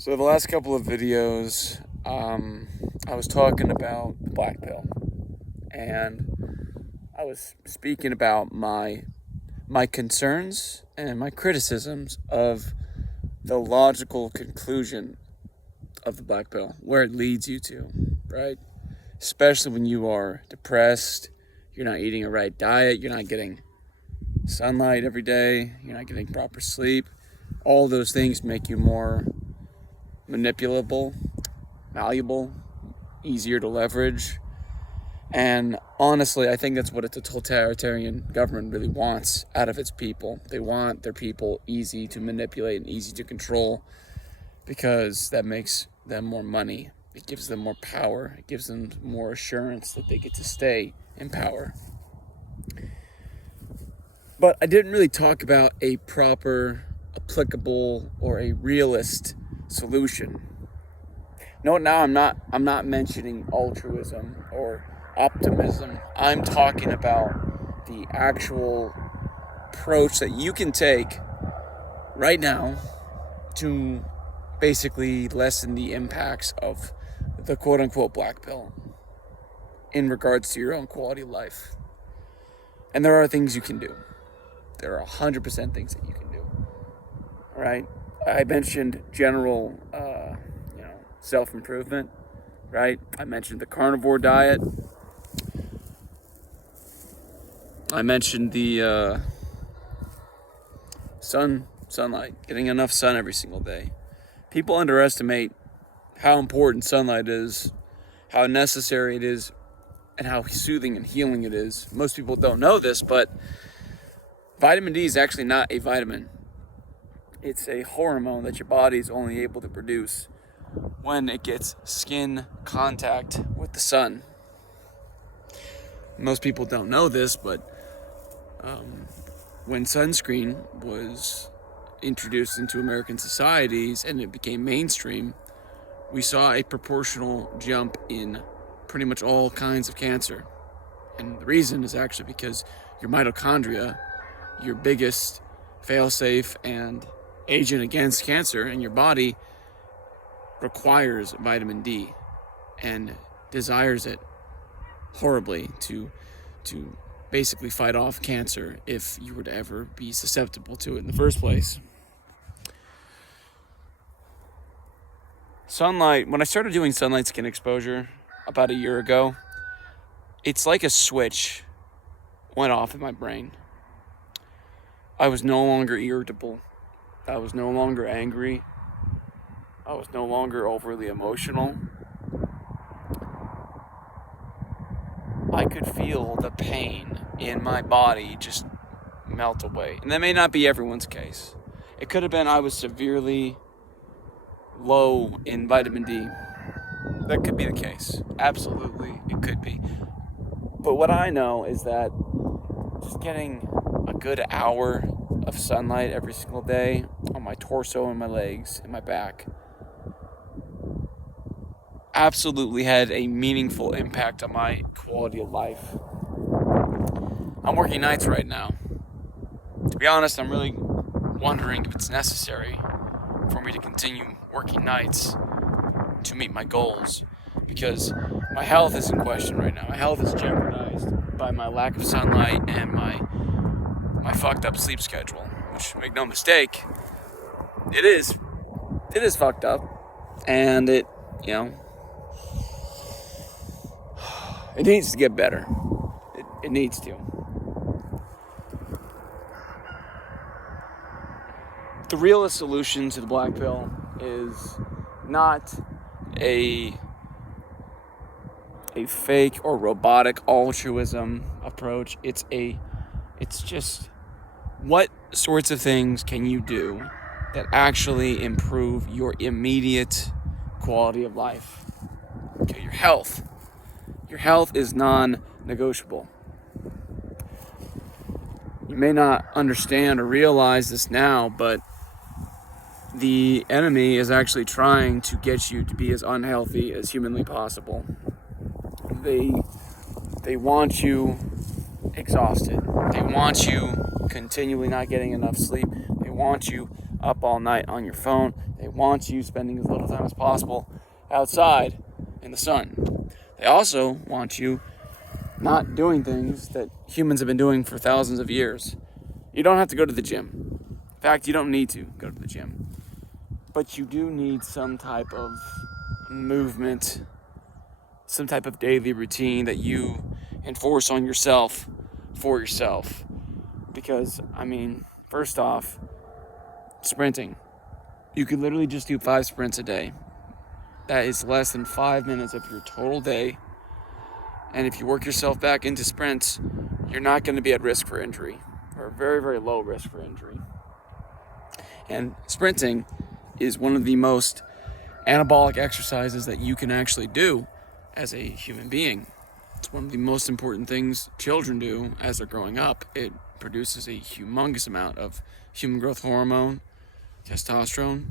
So the last couple of videos, I was talking about the black pill, and I was speaking about my concerns and my criticisms of the logical conclusion of the black pill, where it leads you to, right? Especially when you are depressed, you're not eating a right diet, you're not getting sunlight every day, you're not getting proper sleep. All those things make you more manipulable, malleable, easier to leverage. And honestly, I think that's what a totalitarian government really wants out of its people. They want their people easy to manipulate and easy to control because that makes them more money. It gives them more power. It gives them more assurance that they get to stay in power. But I didn't really talk about a proper, applicable, or a realist solution. No, now I'm not mentioning altruism or optimism. I'm talking about the actual approach that you can take right now to basically lessen the impacts of the quote-unquote black pill in regards to your own quality of life. And there are things you can do. There are 100% things that you can do. All right? I mentioned general, self-improvement, right? I mentioned the carnivore diet. I mentioned the sunlight, getting enough sun every single day. People underestimate how important sunlight is, how necessary it is, and how soothing and healing it is. Most people don't know this, but vitamin D is actually not a vitamin. It's a hormone that your body is only able to produce when it gets skin contact with the sun. Most people don't know this, but when sunscreen was introduced into American societies and it became mainstream, we saw a proportional jump in pretty much all kinds of cancer. And the reason is actually because your mitochondria, your biggest fail-safe and agent against cancer in your body, requires vitamin D and desires it horribly to basically fight off cancer if you were to ever be susceptible to it in the first place. Sunlight, when I started doing sunlight skin exposure about a year ago, it's like a switch went off in my brain. I was no longer irritable. I was no longer angry. I was no longer overly emotional. I could feel the pain in my body just melt away. And that may not be everyone's case. It could have been I was severely low in vitamin D. That could be the case. Absolutely, it could be. But what I know is that just getting a good hour of sunlight every single day on my torso and my legs and my back absolutely had a meaningful impact on my quality of life. I'm working nights right now. To be honest, I'm really wondering if it's necessary for me to continue working nights to meet my goals, because my health is in question right now. My health is jeopardized by my lack of sunlight and my fucked up sleep schedule, which, make no mistake, it is fucked up, and it needs to get better. It needs to. The realist solution to the black pill is not a fake or robotic altruism approach. It's just what sorts of things can you do that actually improve your immediate quality of life. Okay, your health. Your health is non-negotiable. You may not understand or realize this now, but the enemy is actually trying to get you to be as unhealthy as humanly possible. They want you exhausted. They want you continually not getting enough sleep. They want you up all night on your phone. They want you spending as little time as possible outside in the sun. They also want you not doing things that humans have been doing for thousands of years. You don't have to go to the gym. In fact, you don't need to go to the gym. But you do need some type of movement, some type of daily routine that you enforce on yourself for yourself. Because, first off, sprinting. You could literally just do 5 sprints a day. That is less than 5 minutes of your total day. And if you work yourself back into sprints, you're not going to be at risk for injury, or very, very low risk for injury. And sprinting is one of the most anabolic exercises that you can actually do as a human being. It's one of the most important things children do as they're growing up. It produces a humongous amount of human growth hormone, testosterone.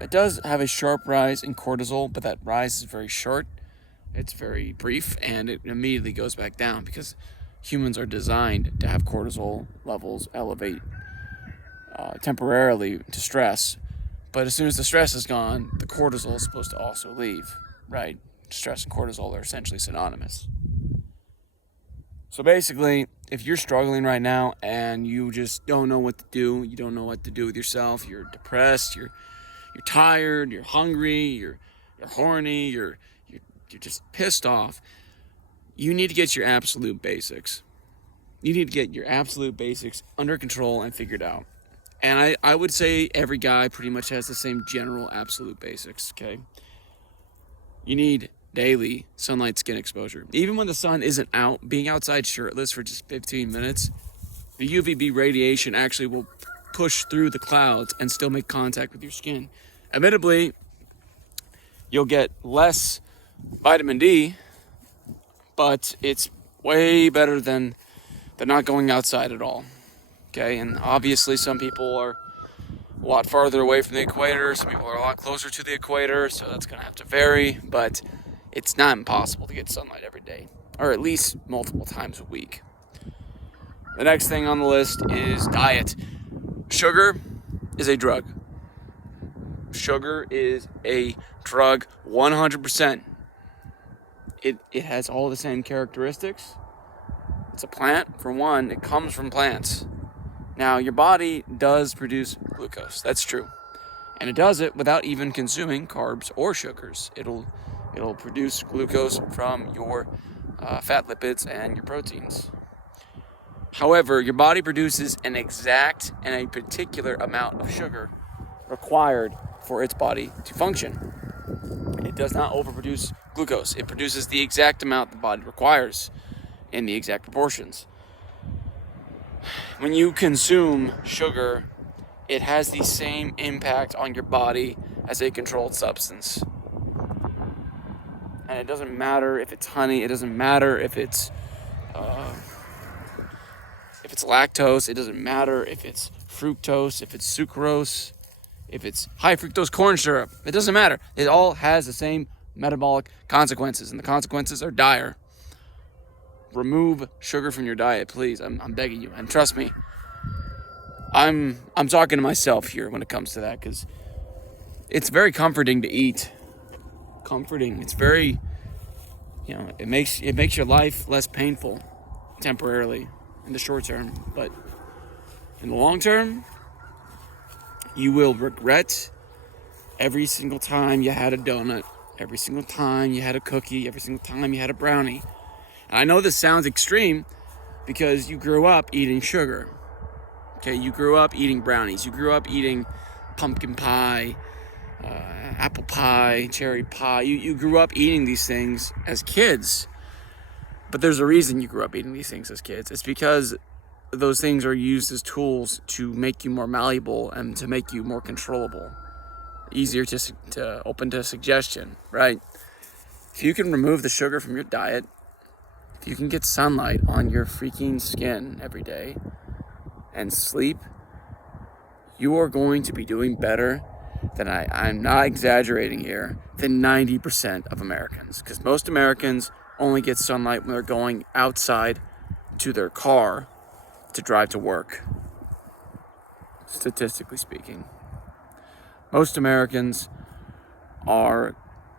It does have a sharp rise in cortisol, but that rise is very short. It's very brief, and it immediately goes back down because humans are designed to have cortisol levels elevate temporarily to stress. But as soon as the stress is gone, the cortisol is supposed to also leave, right? Stress and cortisol are essentially synonymous. So basically, if you're struggling right now and you just don't know what to do, you don't know what to do with yourself, you're depressed, you're tired, you're hungry, you're horny, you're just pissed off, you need to get your absolute basics. You need to get your absolute basics under control and figured out. And I would say every guy pretty much has the same general absolute basics, okay? You need daily sunlight skin exposure. Even when the sun isn't out, being outside shirtless for just 15 minutes, the UVB radiation actually will push through the clouds and still make contact with your skin. Admittedly, you'll get less vitamin D, but it's way better than not going outside at all. Okay, and obviously some people are a lot farther away from the equator, some people are a lot closer to the equator, so that's going to have to vary, but it's not impossible to get sunlight every day, or at least multiple times a week. The next thing on the list is diet. Sugar is a drug. Sugar is a drug 100%. It has all the same characteristics. It's a plant, for one. It comes from plants. Now, your body does produce glucose. That's true. And it does it without even consuming carbs or sugars. It'll produce glucose from your fat lipids and your proteins. However, your body produces an exact and a particular amount of sugar required for its body to function. It does not overproduce glucose. It produces the exact amount the body requires in the exact proportions. When you consume sugar, it has the same impact on your body as a controlled substance. And it doesn't matter if it's honey, it doesn't matter if it's lactose, it doesn't matter if it's fructose, if it's sucrose, if it's high fructose corn syrup. It doesn't matter. It all has the same metabolic consequences, and the consequences are dire. Remove sugar from your diet, please. I'm begging you. And trust me, I'm talking to myself here when it comes to that, because it's very comforting to eat. Comforting. It's very, it makes your life less painful temporarily in the short term, but in the long term, you will regret every single time you had a donut, every single time you had a cookie, every single time you had a brownie. And I know this sounds extreme because you grew up eating sugar. Okay, you grew up eating brownies. You grew up eating pumpkin pie, apple pie, cherry pie. You grew up eating these things as kids. But there's a reason you grew up eating these things as kids. It's because those things are used as tools to make you more malleable and to make you more controllable. Easier to open to suggestion, right? If you can remove the sugar from your diet, if you can get sunlight on your freaking skin every day and sleep, you are going to be doing better than I'm not exaggerating here, than 90% of Americans. Because most Americans only get sunlight when they're going outside to their car to drive to work. statistically speaking. Most Americans are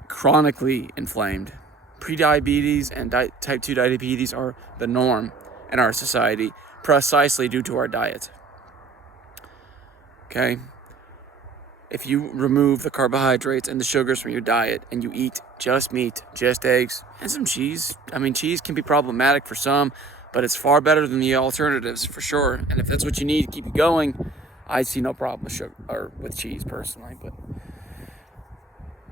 chronically inflamed. Prediabetes and type 2 diabetes are the norm in our society precisely due to our diet. Okay? If you remove the carbohydrates and the sugars from your diet and you eat just meat, just eggs, and some cheese, I mean, cheese can be problematic for some, but it's far better than the alternatives for sure. And if that's what you need to keep you going, I see no problem with sugar or with cheese personally. But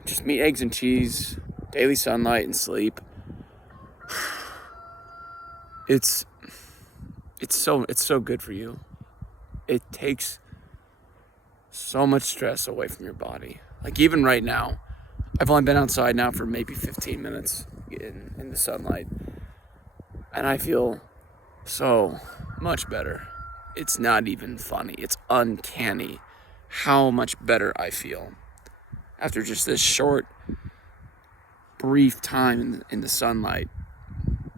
just meat, eggs, and cheese, daily sunlight, and sleep. It's so good for you. It takes so much stress away from your body. Like even right now, I've only been outside now for maybe 15 minutes in the sunlight, and I feel so much better. It's not even funny. It's uncanny how much better I feel after just this short, brief time in the sunlight.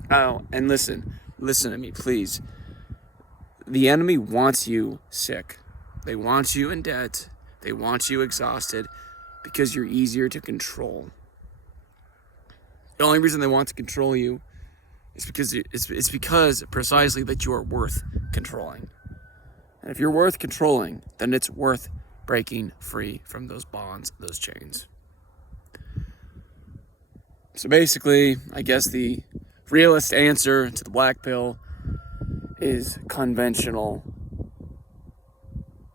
Oh, and listen to me, please. The enemy wants you sick. They want you in debt. They want you exhausted because you're easier to control. The only reason they want to control you is because it's because precisely that you are worth controlling. And if you're worth controlling, then it's worth breaking free from those bonds, those chains. So basically, I guess the realist answer to the black pill is conventional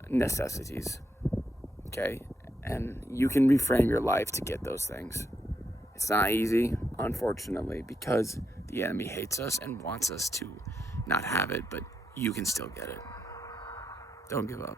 necessities. Okay? And you can reframe your life to get those things. It's not easy, unfortunately, because the enemy hates us and wants us to not have it, but you can still get it. Don't give up.